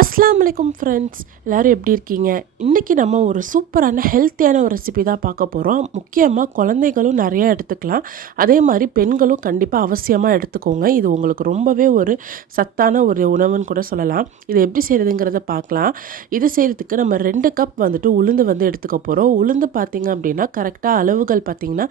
அஸ்லாம் வலைக்கம் ஃப்ரெண்ட்ஸ் எல்லோரும் எப்படி இருக்கீங்க? இன்றைக்கி நம்ம ஒரு சூப்பரான ஹெல்த்தியான ஒரு ரெசிபி தான் பார்க்க போகிறோம் முக்கியமாக குழந்தைகளும் நிறையா எடுத்துக்கலாம். அதே மாதிரி பெண்களும் கண்டிப்பாக அவசியமாக எடுத்துக்கோங்க. இது உங்களுக்கு ரொம்பவே ஒரு சத்தான ஒரு உணவுன்னு கூட சொல்லலாம். இது எப்படி செய்கிறதுங்கிறத பார்க்கலாம். இது செய்கிறதுக்கு நம்ம ரெண்டு கப் வந்துட்டு உளுந்து வந்து எடுத்துக்க போகிறோம் உளுந்து பார்த்திங்க அப்படின்னா கரெக்டாக அளவுகள் பார்த்திங்கன்னா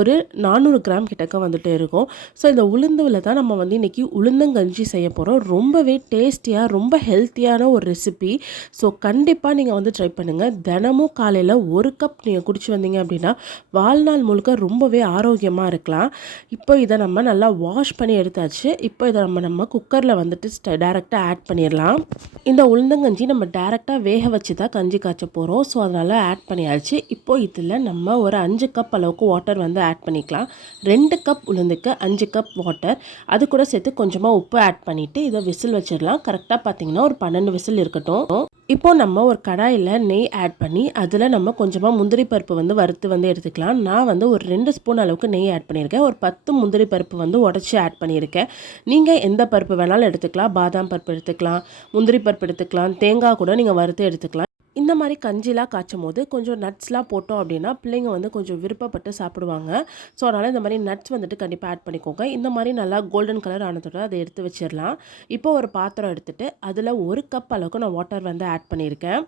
ஒரு நானூறு கிராம் கிட்டக்க வந்துட்டு இருக்கும். ஸோ இந்த உளுந்துவில் தான் நம்ம வந்து இன்றைக்கி உளுந்தங்கஞ்சி செய்ய போகிறோம் ரொம்பவே டேஸ்டியாக ரொம்ப ஹெல்த் ஹெல்த்தியான ஒரு ரெசிபி ஸோ கண்டிப்பாக நீங்கள் வந்து ட்ரை பண்ணுங்கள் தினமும் காலையில் ஒரு கப் நீங்கள் குடிச்சு வந்தீங்க அப்படின்னா வாழ்நாள் முழுக்க ரொம்பவே ஆரோக்கியமாக இருக்கலாம். இப்போ இதை நம்ம நல்லா வாஷ் பண்ணி எடுத்தாச்சு. இப்போ இதை நம்ம நம்ம குக்கரில் வந்துட்டு டேரெக்டாக ஆட் பண்ணிடலாம். இந்த உளுந்தங்கஞ்சி நம்ம டேரெக்டாக வேக வச்சு தான் கஞ்சி காய்ச்ச போகிறோம் ஸோ அதனால் ஆட் பண்ணியாச்சு. இப்போ இதில் நம்ம ஒரு அஞ்சு கப் அளவுக்கு வாட்டர் வந்து ஆட் பண்ணிக்கலாம். ரெண்டு கப் உளுந்துக்கு அஞ்சு கப் வாட்டர் அது கூட சேர்த்து கொஞ்சமாக உப்பு ஆட் பண்ணிவிட்டு இதை விசில் வச்சிடலாம். கரெக்டாக பார்த்தீங்கன்னா ஒரு பன்னெண்டு விசில் இருக்கட்டும். இப்போ நம்ம ஒரு கடாயில் நெய் ஆட் பண்ணி அதில் நம்ம கொஞ்சமாக முந்திரி பருப்பு வந்து வறுத்து வந்து எடுத்துக்கலாம். நான் வந்து ஒரு ரெண்டு ஸ்பூன் அளவுக்கு நெய் ஆட் பண்ணியிருக்கேன். ஒரு பத்து முந்திரி பருப்பு வந்து உடச்சி ஆட் பண்ணியிருக்கேன். நீங்கள் எந்த பருப்பு வேணாலும் எடுத்துக்கலாம். பாதாம் பருப்பு எடுத்துக்கலாம். முந்திரி பருப்பு எடுத்துக்கலாம். தேங்காய் கூட நீங்கள் வறுத்து எடுத்துக்கலாம். இந்த மாதிரி கஞ்சிலாம் காய்ச்சும் போது கொஞ்சம் நட்ஸ்லாம் போட்டோம் அப்படின்னா பிள்ளைங்க வந்து கொஞ்சம் விருப்பப்பட்டு சாப்பிடுவாங்க. ஸோ அதனால் இந்த மாதிரி நட்ஸ் வந்துட்டு கண்டிப்பாக ஆட் பண்ணிக்கோங்க. இந்த மாதிரி நல்லா கோல்டன் கலர் ஆனதோட அதை எடுத்து வச்சிடலாம். இப்போ ஒரு பாத்திரம் எடுத்துகிட்டு அதில் ஒரு கப் அளவுக்கு நான் வாட்டர் வந்து ஆட் பண்ணியிருக்கேன்.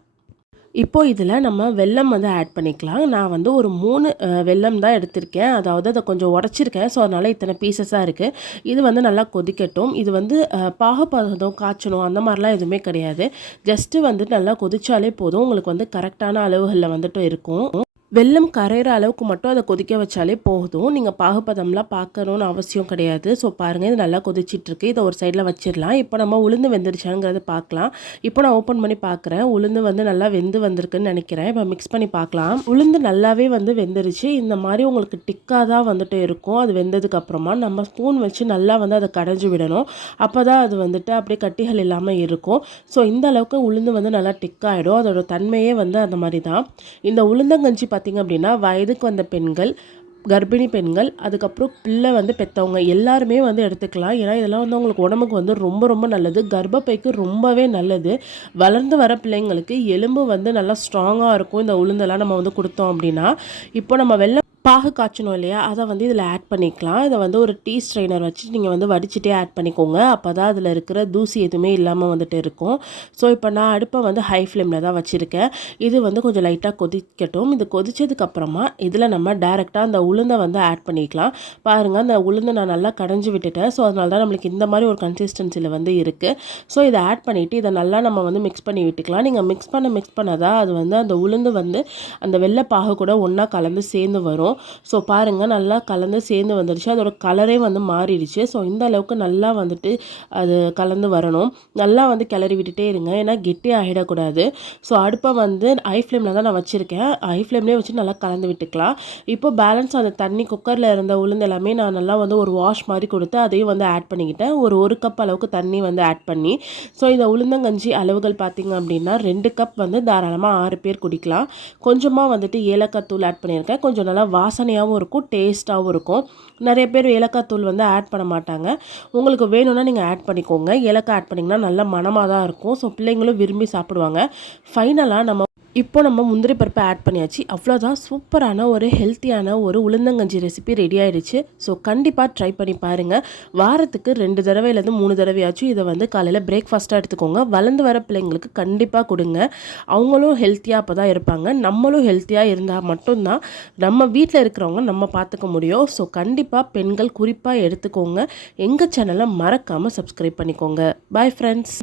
இப்போ இதில் நம்ம வெல்லம் வந்து ஆட் பண்ணிக்கலாம். நான் வந்து ஒரு மூணு வெல்லம் தான் எடுத்திருக்கேன். அதாவது அதை கொஞ்சம் உடச்சிருக்கேன். ஸோ அதனால் இத்தனை பீசஸாக இருக்குது இது வந்து நல்லா கொதிக்கட்டும். இது வந்து பாகப்பதம் காய்ச்சணும். அந்த மாதிரிலாம் எதுவுமே கிடையாது. ஜஸ்ட்டு வந்துட்டு நல்லா கொதிச்சாலே போதும். உங்களுக்கு வந்து கரெக்டான அளவுகளில் வந்துட்டு இருக்கும். வெள்ளம் கரையிற அளவுக்கு மட்டும் அதை கொதிக்க வச்சாலே போதும். நீங்கள் பாகுபதம்லாம் பார்க்கணுன்னு அவசியம் கிடையாது. ஸோ பாருங்கள் இது நல்லா கொதிச்சிட்ருக்கு. இதை ஒரு சைடில் வச்சிடலாம். இப்போ நம்ம உளுந்து வெந்துருச்சாங்கிறத பார்க்கலாம். இப்போ நான் ஓப்பன் பண்ணி பார்க்குறேன். உளுந்து வந்து நல்லா வெந்து வந்திருக்குன்னு நினைக்கிறேன். இப்போ மிக்ஸ் பண்ணி பார்க்கலாம். உளுந்து நல்லாவே வந்து வெந்துருச்சு. இந்த மாதிரி உங்களுக்கு டிக்காக தான் வந்துட்டு இருக்கும். அது வெந்ததுக்கு அப்புறமா நம்ம ஸ்பூன் வச்சு நல்லா வந்து அதை கடைஞ்சி விடணும். அப்போ தான் அது வந்துட்டு அப்படியே கட்டிகள் இல்லாமல் இருக்கும். ஸோ இந்த அளவுக்கு உளுந்து வந்து நல்லா டிக்காகிடும் அதோட தன்மையே வந்து அந்த மாதிரி தான். இந்த உளுந்தங்கஞ்சி பார்த்திங்க அப்படின்னா வயதுக்கு வந்த பெண்கள் கர்ப்பிணி பெண்கள் அதுக்கப்புறம் பிள்ளை வந்து பெற்றவங்க எல்லாருமே வந்து எடுத்துக்கலாம். ஏன்னா இதெல்லாம் வந்து அவங்களுக்கு உடம்புக்கு வந்து ரொம்ப ரொம்ப நல்லது. கர்ப்பப்பைக்கு ரொம்பவே நல்லது. வளர்ந்து வர பிள்ளைங்களுக்கு எலும்பு வந்து நல்லா ஸ்ட்ராங்காக இருக்கும். இந்த உளுந்தெல்லாம் நம்ம வந்து கொடுத்தோம் அப்படின்னா இப்போ நம்ம வெள்ளை பாகு காய்ச்சணும் இல்லையா? அதை வந்து இதில் ஆட் பண்ணிக்கலாம். இதை வந்து ஒரு டீ ஸ்ட்ரைனர் வச்சு நீங்கள் வந்து வடிச்சிட்டே ஆட் பண்ணிக்கோங்க. அப்போ தான் அதில் இருக்கிற தூசி எதுவுமே இல்லாமல் வந்துட்டு இருக்கும். ஸோ இப்போ நான் அடுப்பை வந்து ஹை ஃப்ளேமில் தான் வச்சுருக்கேன். இது வந்து கொஞ்சம் லைட்டாக கொதிக்கட்டும். இது கொதிச்சதுக்கப்புறமா இதில் நம்ம டேரெக்டாக அந்த உளுந்தை வந்து ஆட் பண்ணிக்கலாம். பாருங்கள் அந்த உளுந்தை நான் நல்லா கடைஞ்சி விட்டுட்டேன். ஸோ அதனால தான் நம்மளுக்கு இந்த மாதிரி ஒரு கன்சிஸ்டன்சியில் வந்து இருக்குது ஸோ இதை ஆட் பண்ணிவிட்டு இதை நல்லா நம்ம வந்து மிக்ஸ் பண்ணி விட்டுக்கலாம். நீங்கள் மிக்ஸ் பண்ண மிக்ஸ் பண்ணதான் அது வந்து அந்த உளுந்து வந்து அந்த வெள்ளைப்பாகு கூட ஒன்றா கலந்து சேர்ந்து வரும். இருக்கும். ஸோ பாருங்கள் நல்லா கலந்து சேர்ந்து வந்துடுச்சு அதோட கலரே வந்து மாறிடுச்சு. ஸோ இந்த அளவுக்கு நல்லா வந்துட்டு அது கலந்து வரணும். நல்லா வந்து கிளறி விட்டுட்டே இருங்க. ஏன்னா கெட்டி ஆகிடக்கூடாது ஸோ அடுப்பை வந்து ஐ ஃப்ளேமில் தான் நான் வச்சுருக்கேன். ஐ ஃப்ளேம்லேயே வச்சு நல்லா கலந்து விட்டுக்கலாம். இப்போ பேலன்ஸ் அந்த தண்ணி குக்கரில் இருந்த உளுந்து எல்லாமே நான் நல்லா வந்து ஒரு வாஷ் மாதிரி கொடுத்து அதையும் வந்து ஆட் பண்ணிக்கிட்டேன். ஒரு ஒரு கப் அளவுக்கு தண்ணி வந்து ஆட் பண்ணி. ஸோ இந்த உளுந்தங்கஞ்சி அளவுகள் பார்த்திங்க அப்படின்னா ரெண்டு கப் வந்து தாராளமாக ஆறு பேர் குடிக்கலாம். கொஞ்சமாக வந்துட்டு ஏலக்காய் தூள் ஆட் பண்ணியிருக்கேன். கொஞ்சம் நல்லா வாசனையாகவும் இருக்கும் டேஸ்ட்டாகவும் இருக்கும். நிறைய பேர் ஏலக்காய் தூள் வந்து ஆட் பண்ண மாட்டாங்க. உங்களுக்கு வேணும்னா நீங்கள் ஆட் பண்ணிக்கோங்க. ஏலக்காய் ஆட் பண்ணிங்கன்னா நல்ல மனமாக தான் இருக்கும். ஸோ பிள்ளைங்களும் விரும்பி சாப்பிடுவாங்க. ஃபைனலாக நம்ம இப்போ நம்ம முந்திரி பருப்பை ஆட் பண்ணியாச்சு. அவ்வளோதான் சூப்பரான ஒரு ஹெல்த்தியான ஒரு உளுந்தங்கஞ்சி ரெசிபி ரெடி ஆயிடுச்சு. ஸோ கண்டிப்பாக ட்ரை பண்ணி பாருங்கள் வாரத்துக்கு ரெண்டு தடவையிலேருந்து மூணு தடவையாச்சும் இதை வந்து காலையில் பிரேக்ஃபாஸ்ட்டாக எடுத்துக்கோங்க. வளர்ந்து வர பிள்ளைங்களுக்கு கண்டிப்பாக கொடுங்க. அவங்களும் ஹெல்த்தியாக அப்போ தான் இருப்பாங்க. நம்மளும் ஹெல்த்தியாக இருந்தால் மட்டும்தான் நம்ம வீட்டில் இருக்கிறவங்க நம்ம பார்த்துக்க முடியும். ஸோ கண்டிப்பாக பெண்கள் குறிப்பாக எடுத்துக்கோங்க. எங்கள் சேனலை மறக்காமல் சப்ஸ்கிரைப் பண்ணிக்கோங்க. Bye friends